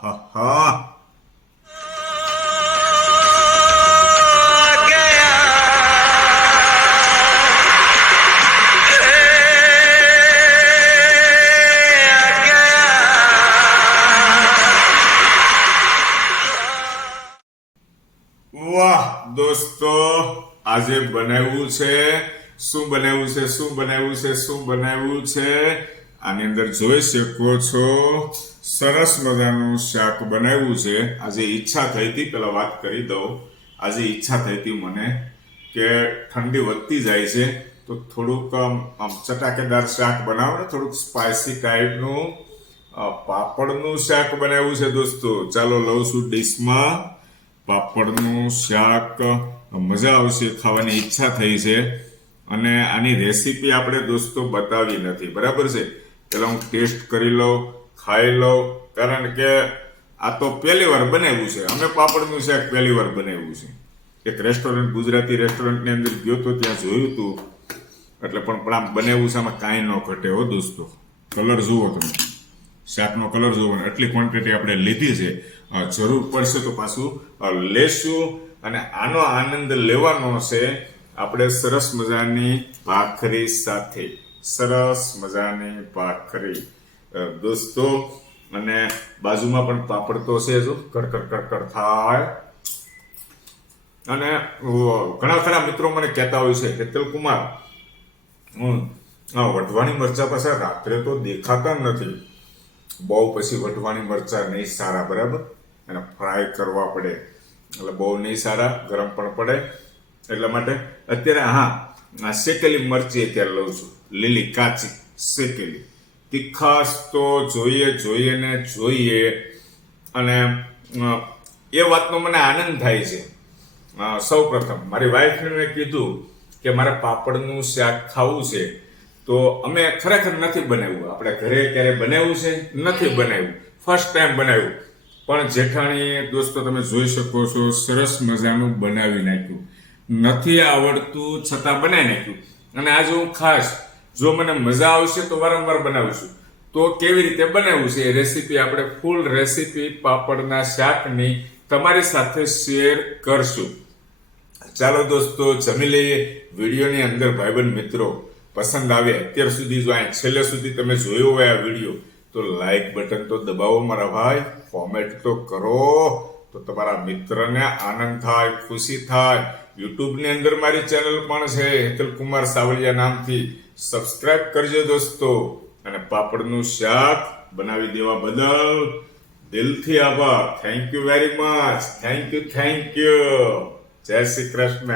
હા. વાહ દોસ્તો, આજે બનાવ્યું છે શું બનાવ્યું છે આની અંદર જોઈ શકો છો. સરસ મજાનું શાક બનાવ્યું છે. આજે ઈચ્છા થઈ હતી, પેલા વાત કરી દઉં, આજે ઈચ્છા થઈ હતી મને કે ઠંડી વધતી જાય છે તો થોડુંક આમ ચટાકેદાર શાક બનાવો ને, થોડુંક સ્પાઇસી ટાઈપનું પાપડનું શાક બનાવ્યું છે દોસ્તો. ચાલો લઉં છું ડીશમાં પાપડનું શાક. મજા આવશે, ખાવાની ઈચ્છા થઈ છે. અને આની રેસીપી આપણે દોસ્તો બતાવી નથી, બરાબર છે. પેલા હું ટેસ્ટ કરી લઉં, ખાઈ લઉં, કારણ કે આ તો પહેલી વાર બનાવ્યું છે. અમે પાપડનું શાક પહેલી વાર બનાવ્યું છે. એક રેસ્ટોરન્ટ, ગુજરાતી રેસ્ટોરન્ટની અંદર ગયો તો ત્યાં જોયું હતું, એટલે પણ આમ બનાવ્યું છે. આમાં કાંઈ ન ઘટે હો દોસ્તો. કલર જુઓ તમે, શાકનો કલર જુઓ. એટલી ક્વોન્ટિટી આપણે લીધી છે, જરૂર પડશે તો પાછું લેશું. અને આનો આનંદ લેવાનો છે આપણે સરસ મજાની ભાખરી સાથે. સરસ મજાની ભાખરી દોસ્તો. અને બાજુમાં પણ પાપડ તો છે, જો કડકડ થાય. અને ઘણા ખરા મિત્રો મને કહેતા હોય છે કે હેતલ કુમાર, વઢવાણી મરચા પાછા રાત્રે તો દેખાતા નથી, બહુ પછી વઢવાણી મરચા નહીં સારા, બરાબર. એને ફ્રાય કરવા પડે, એટલે બહુ નહીં સારા, ગરમ પણ પડે. એટલા માટે અત્યારે આ શેકેલી મરચી અત્યારે લઉં છું, લીલી કાચી શેકેલી. તીખાશ તો જોઈએ. અને એ વાતનો મને આનંદ થાય છે. સૌ પ્રથમ મારી વાઈફને મેં કીધું કે મારે પાપડનું શાક ખાવું છે, તો અમે ખરેખર નથી બનાવ્યું. આપણે ઘરે ક્યારે બનાવ્યું છે? નથી બનાવ્યું, ફર્સ્ટ ટાઈમ બનાવ્યું. પણ જેઠાણીએ દોસ્તો તમે જોઈ શકો છો, સરસ મજાનું બનાવી નાખ્યું. નથી આવડતું છતાં બનાવી નાખ્યું. અને આજે હું ખાસ, જો મને મજા આવશે તો વારંવાર બનાવું છું. તો કેવી રીતે બનાવ્યું છે એ રેસીપી આપણે ફૂલ રેસીપી પાપડના શાકની તમારી સાથે શેર કરશું. ચાલો દોસ્તો જમી લઈએ. વિડીયોની અંદર ભાઈબંધ મિત્રો પસંદ આવે, અત્યાર સુધી જો અહીં છેલ્લે સુધી તમે જોયો હોય આ વિડીયો, તો લાઈક બટન તો દબાવો મારા ભાઈ, કોમેન્ટ તો કરો, તો તમારા મિત્રને આનંદ થાય, ખુશી થાય. યુટ્યુબની અંદર મારી ચેનલ પણ છે, હેતલ કુમાર સાવલિયા નામથી. સબસ્ક્રાઇબ કરજો દોસ્તો. અને પાપડનું શાક બનાવી દેવા બદલ દિલથી આભાર. Thank you very much. Thank you. જય શ્રી કૃષ્ણ.